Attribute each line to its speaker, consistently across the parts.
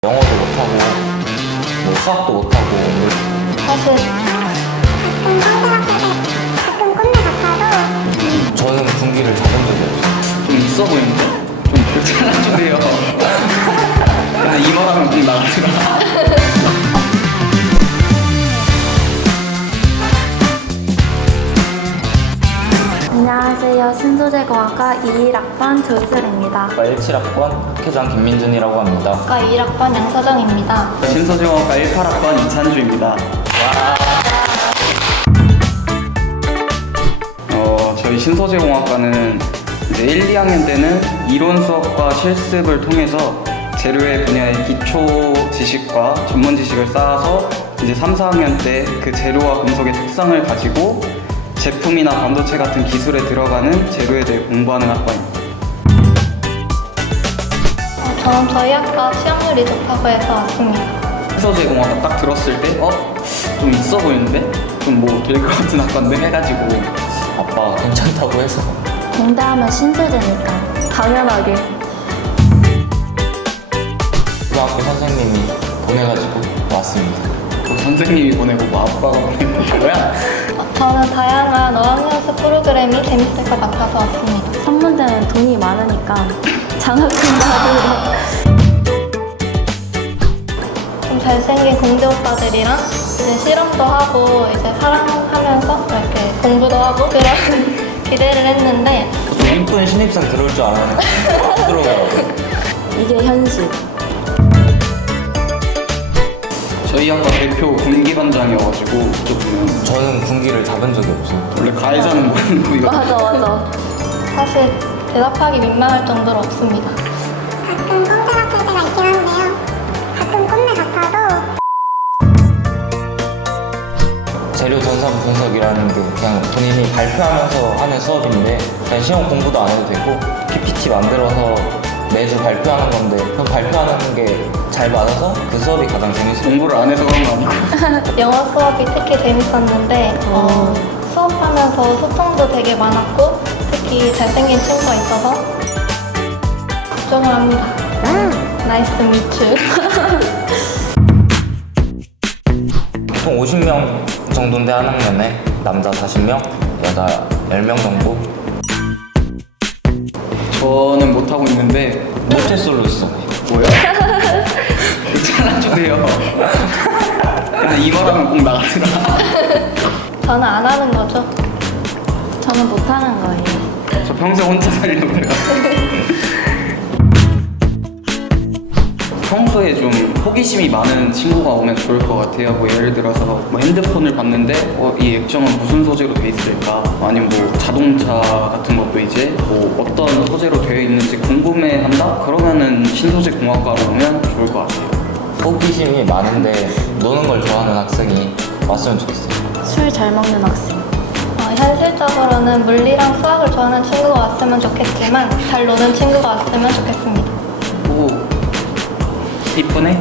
Speaker 1: 영어도 못하고 뭐 수학도 못하고
Speaker 2: 사실
Speaker 3: 가끔 꼰대 같아도
Speaker 1: 저는 군기를 잡은 적이 없어요.
Speaker 4: 좀 있어 보이는데? 좀 잘라주세요. 근데 이 말하면 좀 나가더라.
Speaker 2: 안녕하세요. 신소재공학과 21학번 조이슬입니다.
Speaker 1: 17학번 학회장 김민준이라고 합니다.
Speaker 2: 학과 21학번 양서정입니다.
Speaker 4: 신서재공학과 18학번 이찬주입니다. 저희 신서재공학과는 이제 1, 2학년 때는 이론 수업과 실습을 통해서 재료의 분야의 기초 지식과 전문 지식을 쌓아서 이제 3, 4학년 때 그 재료와 금속의 특성을 가지고 제품이나 반도체 같은 기술에 들어가는 재료에 대해 공부하는 학과입니다.
Speaker 2: 저는 저희 학과 시험률이 좋다고 해서 왔습니다.
Speaker 4: 신서재공학과 딱 들었을 때 좀 있어 보이는데? 좀 뭐 될 것 같은 학과인데 해가지고
Speaker 1: 아빠가 괜찮다고 해서
Speaker 2: 공대하면 신소재니까 당연하게.
Speaker 1: 고등학교 선생님이 보내가지고 왔습니다.
Speaker 4: 또 선생님이 보내고 뭐 아빠가 보내고 뭐야?
Speaker 2: 저는 다양한 어학연수 프로그램이 재밌을 것 같아서 왔습니다.
Speaker 5: 선문대는 돈이 많으니까 장학금 받으러
Speaker 2: 좀 잘생긴 공대 오빠들이랑 이제 실험도 하고 이제 사랑하면서 이렇게 공부도 하고 그런 기대를 했는데
Speaker 1: 좀 이쁜 신입생 들어올 줄 알았는데 안 들어오더라고요.
Speaker 5: 이게 현실.
Speaker 4: 저희 학과 대표 군기반장이어가지고 조금
Speaker 1: 저는 군기를 잡은 적이 없어요.
Speaker 4: 원래 가해자는 모르는 거 이거
Speaker 5: 맞아.
Speaker 2: 사실 대답하기 민망할 정도로 없습니다.
Speaker 3: 가끔 꼰대 같을 때가 있긴 한데요. 가끔 꼰대 같아도
Speaker 1: 재료 전산 분석이라는 게 그냥 본인이 발표하면서 하는 수업인데 그냥 시험 공부도 안 해도 되고 PPT 만들어서 매주 발표하는 건데 그 발표하는 게 잘 맞아서 그 수업이 가장 재밌어요.
Speaker 4: 공부를 안 해서 그런 거 아니고
Speaker 2: 영어 수업이 특히 재밌었는데 수업하면서 소통도 되게 많았고 특히 잘생긴 친구가 있어서 걱정을 합니다. 나이스 미츠.
Speaker 1: 총 50명 정도인데 한 학년에 남자 40명, 여자 10명 정도.
Speaker 4: 저는 못하고 있는데
Speaker 1: 모태솔로있어.
Speaker 4: 뭐야? 잘라주세요. 근데 이 말하면 꼭 나가더라.
Speaker 2: 저는 안 하는 거죠.
Speaker 5: 저는 못하는 거예요.
Speaker 4: 저 평생 혼자 살려고 해요. 평소에 좀 호기심이 많은 친구가 오면 좋을 것 같아요. 뭐 예를 들어서 뭐 핸드폰을 봤는데 이 액정은 무슨 소재로 돼 있을까? 아니면 뭐 자동차 같은 것도 이제 뭐 어떤 소재로 되어 있는지 궁금해한다? 그러면은 신소재 공학과로 오면 좋을 것 같아요.
Speaker 1: 호기심이 많은데 노는 걸 좋아하는 학생이 왔으면 좋겠어요.
Speaker 5: 술 잘 먹는 학생.
Speaker 2: 현실적으로는 물리랑 수학을 좋아하는 친구가 왔으면 좋겠지만 잘 노는 친구가 왔으면 좋겠습니다.
Speaker 4: 오, 이쁘네?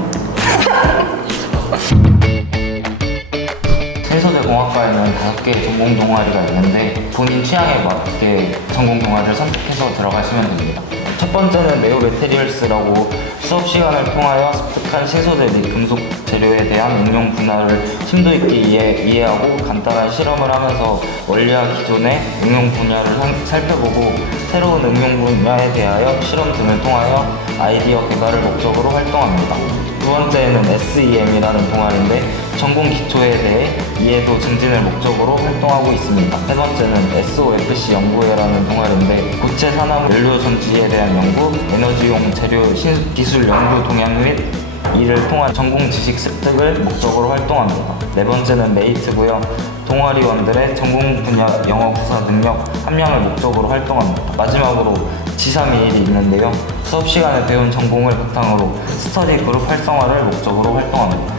Speaker 1: 신소재공학과에는 5개의 전공 동아리가 있는데 본인 취향에 맞게 전공 동아리를 선택해서 들어가시면 됩니다. 첫 번째는 네오 매테리얼스라고 수업 시간을 통하여 습득한 신소재 및 금속 재료에 대한 응용 분야를 심도 있게 이해하고 간단한 실험을 하면서 원리와 기존의 응용 분야를 살펴보고 새로운 응용 분야에 대하여 실험 등을 통하여 아이디어 개발을 목적으로 활동합니다. 두 번째는 SEM이라는 동아리인데 전공 기초에 대해 이해도 증진을 목적으로 활동하고 있습니다. 세 번째는 SOFC 연구회라는 동아리인데 고체 산업 연료 전지에 대한 연구, 에너지용 재료 기술 연구 동향 및 이를 통한 전공 지식 습득을 목적으로 활동합니다. 네 번째는 메이트고요. 동아리원들의 전공 분야 영어 구사 능력 함양을 목적으로 활동합니다. 마지막으로 G321이 있는데요. 수업 시간에 배운 전공을 바탕으로 스터디 그룹 활성화를 목적으로 활동합니다.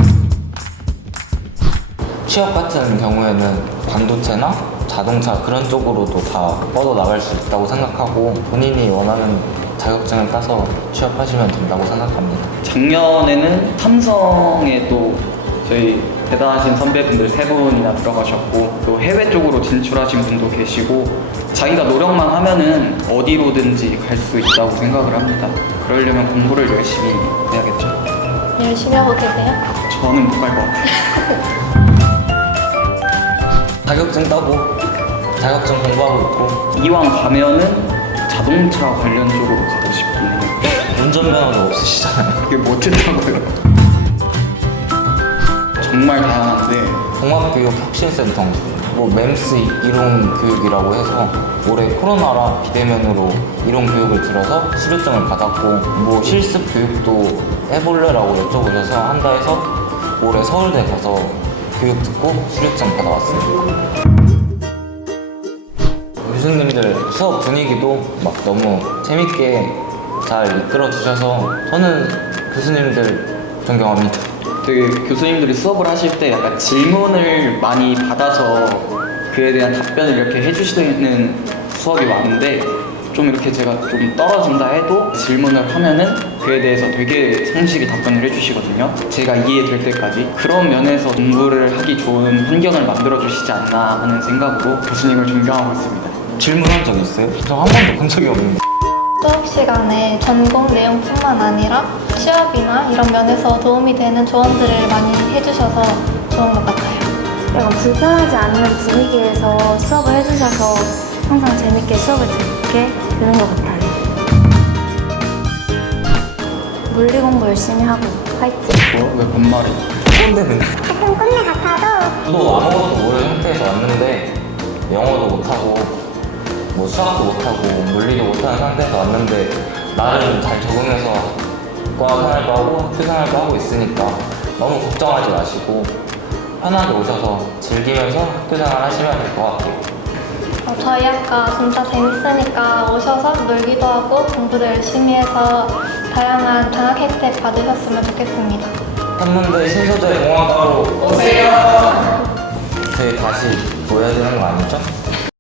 Speaker 1: 취업 같은 경우에는 반도체나 자동차 그런 쪽으로도 다 뻗어나갈 수 있다고 생각하고 본인이 원하는 자격증을 따서 취업하시면 된다고 생각합니다.
Speaker 4: 작년에는 삼성에 또 저희 대단하신 선배분들 3분이나 들어가셨고 또 해외 쪽으로 진출하신 분도 계시고 자기가 노력만 하면은 어디로든지 갈 수 있다고 생각을 합니다. 그러려면 공부를 열심히 해야겠죠.
Speaker 2: 열심히 하고 계세요?
Speaker 4: 저는 못 갈 것 같아요.
Speaker 1: 자격증 따고 자격증 공부하고 있고
Speaker 4: 이왕 가면은 자동차 관련 쪽으로 가고 싶긴 해요.
Speaker 1: 운전면허도 없으시잖아요.
Speaker 4: 그게 못했다고요. 정말 다양한데
Speaker 1: 종합교육 혁신센터, 뭐 MEMS 이론 교육이라고 해서 올해 코로나라 비대면으로 이론 교육을 들어서 수료증을 받았고 뭐 실습 교육도 해볼래라고 여쭤보셔서 한다 해서 올해 서울대 가서 교육 듣고 수료증 받아왔습니다. 교수님들 수업 분위기도 막 너무 재밌게 잘 이끌어 주셔서 저는 교수님들 존경합니다.
Speaker 4: 되게 교수님들이 수업을 하실 때 약간 질문을 많이 받아서 그에 대한 답변을 이렇게 해주시는 수업이 많은데 좀 이렇게 제가 좀 떨어진다 해도 질문을 하면은 그에 대해서 되게 상식이 답변을 해주시거든요. 제가 이해될 때까지. 그런 면에서 공부를 하기 좋은 환경을 만들어 주시지 않나 하는 생각으로 교수님을 존경하고 있습니다.
Speaker 1: 질문한 적 있어요? 저 한 번도 본 적이 없는데.
Speaker 2: 수업 시간에 전공 내용뿐만 아니라 취업이나 이런 면에서 도움이 되는 조언들을 많이 해주셔서 좋은 것 같아요.
Speaker 5: 약간 불편하지 않는 분위기에서 수업을 해주셔서 항상 재밌게 수업을 듣게 되는 것 같아요. 물리 공부 열심히 하고 화이팅!
Speaker 4: 왜 반말해?
Speaker 1: 꼰대는
Speaker 3: 가끔 꼰대 같아도
Speaker 1: 저도 아무것도 모르는 상태에서 왔는데 영어도 못하고 뭐 수학도 못하고 물리도 못하는 상태에서 왔는데 나름 잘 적응해서 과학 생활도 하고 학교 생활도 하고 있으니까 너무 걱정하지 마시고 편하게 오셔서 즐기면서 학교 생활 하시면 될 것 같아요.
Speaker 2: 저희 학과 진짜 재밌으니까 오셔서 놀기도 하고 공부도 열심히 해서 다양한 장학 혜택 받으셨으면 좋겠습니다.
Speaker 1: 한문대 신소재 공학과로 오세요. 저희 다시 모여야 되는 거 아니죠?